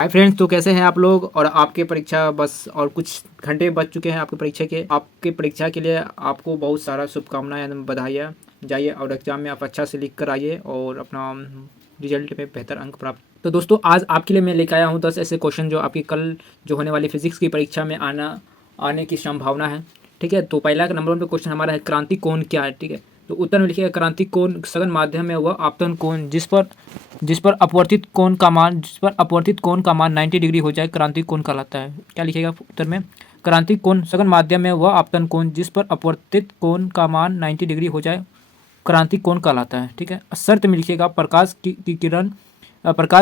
Hi friends, तो कैसे हैं आप लोग। और आपके परीक्षा बस और कुछ घंटे बच चुके हैं आपकी परीक्षा के। आपकी परीक्षा के लिए आपको बहुत सारा शुभकामनाएं एवं बधाइयाँ। जाइए और एग्ज़ाम में आप अच्छा से लिख कर आइए और अपना रिजल्ट में बेहतर अंक प्राप्त। तो दोस्तों, आज आपके लिए मैं लेकर आया हूँ 10 ऐसे क्वेश्चन जो आपकी कल जो होने वाली फिजिक्स की परीक्षा में आने की संभावना है। ठीक है, तो पहला नंबर 1 पे क्वेश्चन हमारा है, क्रांति कोण क्या है। ठीक है, तो उत्तर में लिखिएगा, क्रांति कोण सघन माध्यम में वह आपतन कोण जिस पर अपवर्तित कोण का मान 90 डिग्री हो जाए क्रांति कोण कहलाता है। क्या लिखेगा उत्तर में, क्रांति कोण सघन माध्यम में वह आपतन कोण जिस पर अपवर्तित कोण का मान 90 डिग्री हो जाए क्रांति कोण कहलाता है। ठीक है, शर्त में लिखिएगा, प्रकाश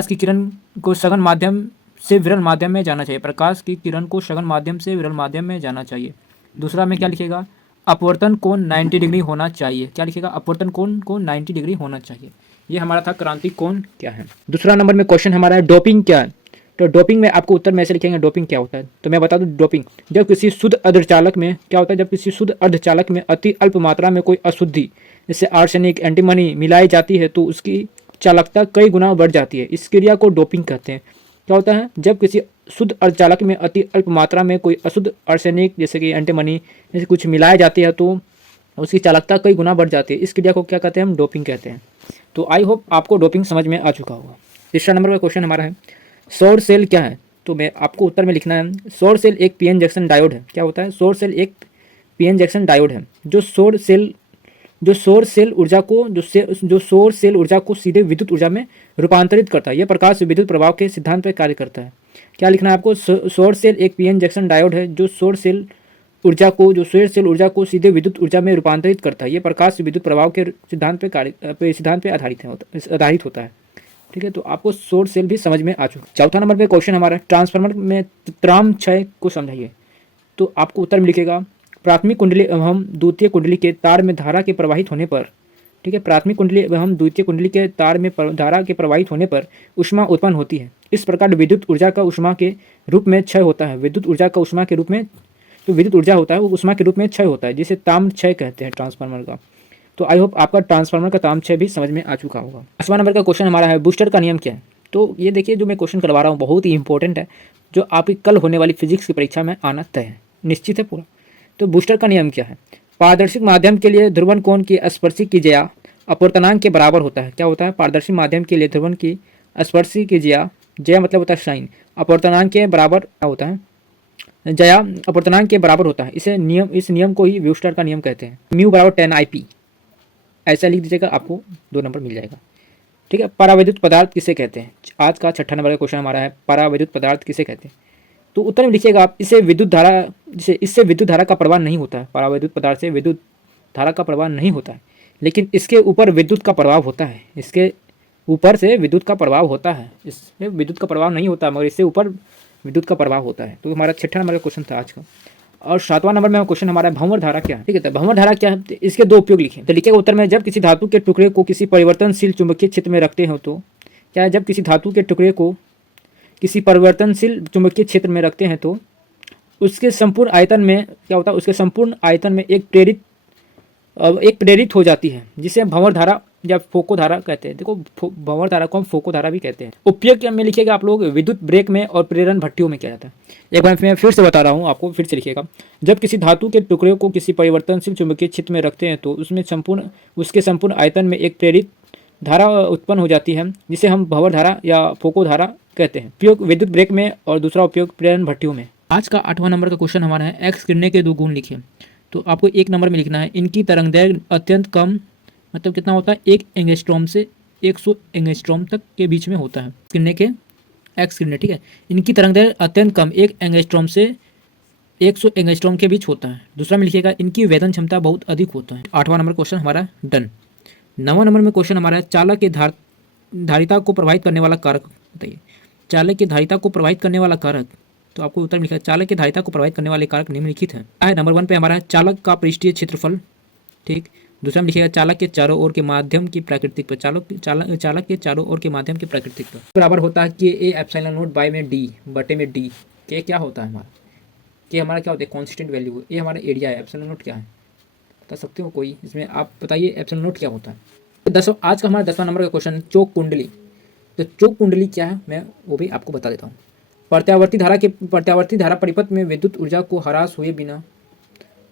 की किरण को सघन माध्यम से विरल माध्यम में जाना चाहिए। प्रकाश की किरण को सघन माध्यम से विरल माध्यम में जाना चाहिए। दूसरा में क्या लिखेगा, अपवर्तन कोण 90 डिग्री होना चाहिए। क्या लिखेगा, अपवर्तन कोण को 90 डिग्री होना चाहिए। ये हमारा था क्रांति कोण क्या है। दूसरा नंबर में क्वेश्चन हमारा है, डोपिंग क्या है। तो डोपिंग में आपको उत्तर में ऐसे लिखेंगे, डोपिंग क्या होता है। तो मैं बता दूं, डोपिंग जब किसी शुद्ध अर्धचालक में क्या होता है, जब किसी शुद्ध अर्धचालक में अति अल्प मात्रा में कोई अशुद्धि जैसे आर्सेनिक, एंटीमनी मिलाई जाती है तो उसकी चालकता कई गुना बढ़ जाती है। इस क्रिया को डोपिंग कहते हैं। क्या होता है, जब किसी शुद्ध अर्धचालक में अति अल्प मात्रा में कोई अशुद्ध आर्सेनिक जैसे कि एंटीमनी जैसे कुछ मिलाई जाती है तो उसकी चालकता कई गुना बढ़ जाती है। इस क्रिया को क्या कहते हैं, हम डोपिंग कहते हैं। तो आई होप आपको डोपिंग समझ में आ चुका होगा। तीसरा नंबर का क्वेश्चन हमारा है, सौर सेल क्या है। तो मैं आपको उत्तर में लिखना है, सौर सेल एक पीएन जंक्शन डायोड है। क्या होता है, सौर सेल एक पीएन जंक्शन डायोड है जो सौर सेल ऊर्जा को सीधे विद्युत ऊर्जा में रूपांतरित करता है। यह प्रकाश विद्युत प्रभाव के सिद्धांत पर कार्य करता है। क्या लिखना है आपको, सौर सेल एक पीएन जंक्शन डायोड है जो सौर सेल ऊर्जा को सीधे विद्युत ऊर्जा में रूपांतरित करता है। यह प्रकाश विद्युत प्रभाव के सिद्धांत पे आधारित होता है। ठीक है, तो आपको सौर सेल भी समझ में आ चुका। चौथा नंबर पे क्वेश्चन हमारा, ट्रांसफार्मर में त्राम क्षय को समझाइए। तो आपको उत्तर में लिखेगा, प्राथमिक कुंडली एवं द्वितीय कुंडली के तार में धारा के प्रवाहित होने पर, ठीक है, प्राथमिक कुंडली एवं द्वितीय कुंडली के तार में धारा के प्रवाहित होने पर ऊष्मा उत्पन्न होती है। इस प्रकार विद्युत ऊर्जा का ऊष्मा के रूप में क्षय होता है। विद्युत ऊर्जा का ऊष्मा के रूप में, तो विद्युत ऊर्जा होता है वो ऊष्मा के रूप में क्षय होता है, जिसे ताम क्षय कहते हैं ट्रांसफार्मर का। तो आई होप आपका ट्रांसफार्मर का ताम क्षय भी समझ में आ चुका होगा। 8वां नंबर का क्वेश्चन हमारा है, बूस्टर का नियम क्या है। तो ये देखिए, जो मैं क्वेश्चन करवा रहा हूँ बहुत ही इंपॉर्टेंट है, जो आपकी कल होने वाली फिजिक्स की परीक्षा में आना तय है, निश्चित है पूरा। तो बूस्टर का नियम क्या है, पारदर्शी माध्यम के लिए ध्रुवन कोण की स्पर्शी की ज्या अपवर्तनांक के बराबर होता है। क्या होता है, पारदर्शी माध्यम के लिए ध्रुवन की स्पर्शी की ज्या मतलब होता है साइन, अपवर्तनांक के बराबर होता है, जया अपवर्तनांक के बराबर होता है। इस नियम को ही ब्यूस्टर का नियम कहते हैं। म्यू बराबर 10 IP ऐसा लिख दीजिएगा, आपको 2 नंबर मिल जाएगा। ठीक है, परावैद्युत पदार्थ किसे कहते हैं। आज का 6ठा नंबर का क्वेश्चन हमारा है, परावैद्युत पदार्थ किसे कहते हैं। तो उत्तर में लिखिएगा आप, इससे विद्युत धारा का प्रवाह नहीं होता है। परावैद्युत पदार्थ से विद्युत धारा का प्रवाह नहीं होता है, लेकिन इसके ऊपर विद्युत का प्रभाव होता है। इसके ऊपर से विद्युत का प्रभाव होता है, इसमें विद्युत का प्रभाव नहीं होता, मगर इससे ऊपर विद्युत का प्रभाव होता है। तो हमारा 6ठा नंबर का क्वेश्चन था आज का। और 7वां नंबर में क्वेश्चन हमारा है, भंवर धारा क्या है। ठीक है, तो भंवर धारा क्या है, तो इसके 2 उपयोग लिखें। तो लिखिएगा उत्तर में, जब किसी धातु के टुकड़े को किसी परिवर्तनशील चुंबकीय क्षेत्र में रखते हो तो क्या है, जब किसी धातु के टुकड़े को किसी परिवर्तनशील चुंबकीय क्षेत्र में रखते हैं तो उसके संपूर्ण आयतन में क्या होता है, उसके संपूर्ण आयतन में एक प्रेरित हो जाती है, जिसे भंवर धारा या फोको धारा कहते हैं। देखो, भंवर धारा को हम फोको धारा भी कहते हैं। उपयोग में लिखिएगा आप लोग, विद्युत ब्रेक में और प्रेरण भट्टियों में किया जाता है। एक बार मैं फिर से बता रहा हूँ आपको, फिर से लिखिएगा, जब किसी धातु के टुकड़े को किसी परिवर्तनशील चुंबकीय क्षेत्र में रखते हैं तो उसके संपूर्ण आयतन में एक प्रेरित धारा उत्पन्न हो जाती है, जिसे हम भंवर धारा या फोको धारा कहते हैं। उपयोग विद्युत ब्रेक में और दूसरा उपयोग प्रेरण भट्टियों में। आज का 8वां नंबर का क्वेश्चन हमारा है, एक्स किरणें के 2 गुण लिखिए। तो आपको 1 नंबर में लिखना है, इनकी तरंगदैर्घ्य अत्यंत कम, मतलब कितना होता है, 1 एंगस्ट्रॉम से 100 एंगस्ट्रॉम तक के बीच में होता है किरणें के, एक्स किरणें। ठीक है, इनकी तरंगदैर्घ्य अत्यंत कम 1 एंगस्ट्रॉम से 100 एंगस्ट्रॉम के बीच होता है। दूसरा में लिखिएगा, इनकी वेदन क्षमता बहुत अधिक होता है। 8वां नंबर क्वेश्चन हमारा डन। 9वां नंबर में क्वेश्चन हमारा है, चालक के धारिता को प्रभावित करने वाला कारक बताइए। चालक की धारिता को प्रभावित करने वाला कारक, तो आपको उत्तर लिखा है, चालक की धारिता को प्रभावित करने वाले कारक निम्नलिखित है। नंबर 1 पे हमारा है, चालक का पृष्ठीय क्षेत्रफल। ठीक, दूसरा में लिखिएगा, चालक के चारों ओर के माध्यम की प्राकृतिक पर, चालक के चारों ओर के माध्यम की प्राकृतिक पर बराबर होता है कि ए एप्सिलॉन नॉट बाय में डी बटे में डी। के क्या होता है हमारा, के हमारा क्या होता है, कांस्टेंट वैल्यू। ये हमारा एरिया है, एप्सिलॉन नॉट क्या है बता सकते हो कोई, इसमें आप बताइए एप्सिलॉन नॉट क्या होता है। आज का हमारा 10वां नंबर का क्वेश्चन, चोक कुंडली। तो चोक कुंडली क्या है, मैं वो भी आपको बता देता हूँ। प्रत्यावर्ती धारा परिपथ में विद्युत ऊर्जा को ह्रास हुए बिना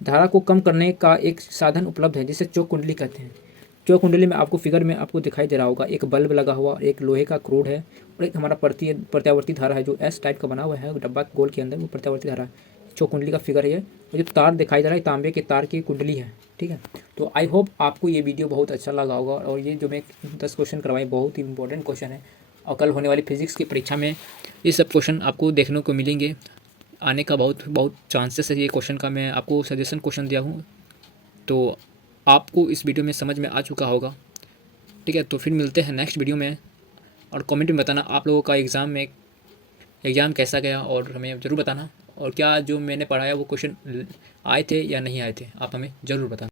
धारा को कम करने का एक साधन उपलब्ध है जिसे चौक कुंडली कहते हैं। चौक कुंडली में आपको फिगर में आपको दिखाई दे रहा होगा, एक बल्ब लगा हुआ, एक लोहे का क्रोड है और एक हमारा प्रत्यावर्ती धारा है जो एस टाइप का बना हुआ है डब्बा गोल के अंदर, वो प्रत्यावर्ती धारा है। चौक कुंडली का फिगर है ये, और जो तार दिखाई दे रहा है तांबे के तार की कुंडली है। ठीक है, तो आई होप आपको ये वीडियो बहुत अच्छा लगा होगा, और ये जो मैं 10 क्वेश्चन करवाए बहुत ही इंपॉर्टेंट क्वेश्चन है, और कल होने वाली फिजिक्स की परीक्षा में ये सब क्वेश्चन आपको देखने को मिलेंगे। आने का बहुत चांसेस है ये क्वेश्चन का। मैं आपको सजेशन क्वेश्चन दिया हूँ, तो आपको इस वीडियो में समझ में आ चुका होगा। ठीक है, तो फिर मिलते हैं नेक्स्ट वीडियो में, और कमेंट में बताना आप लोगों का एग्ज़ाम कैसा गया, और हमें ज़रूर बताना, और क्या जो मैंने पढ़ाया वो क्वेश्चन आए थे या नहीं आए थे, आप हमें ज़रूर बताना।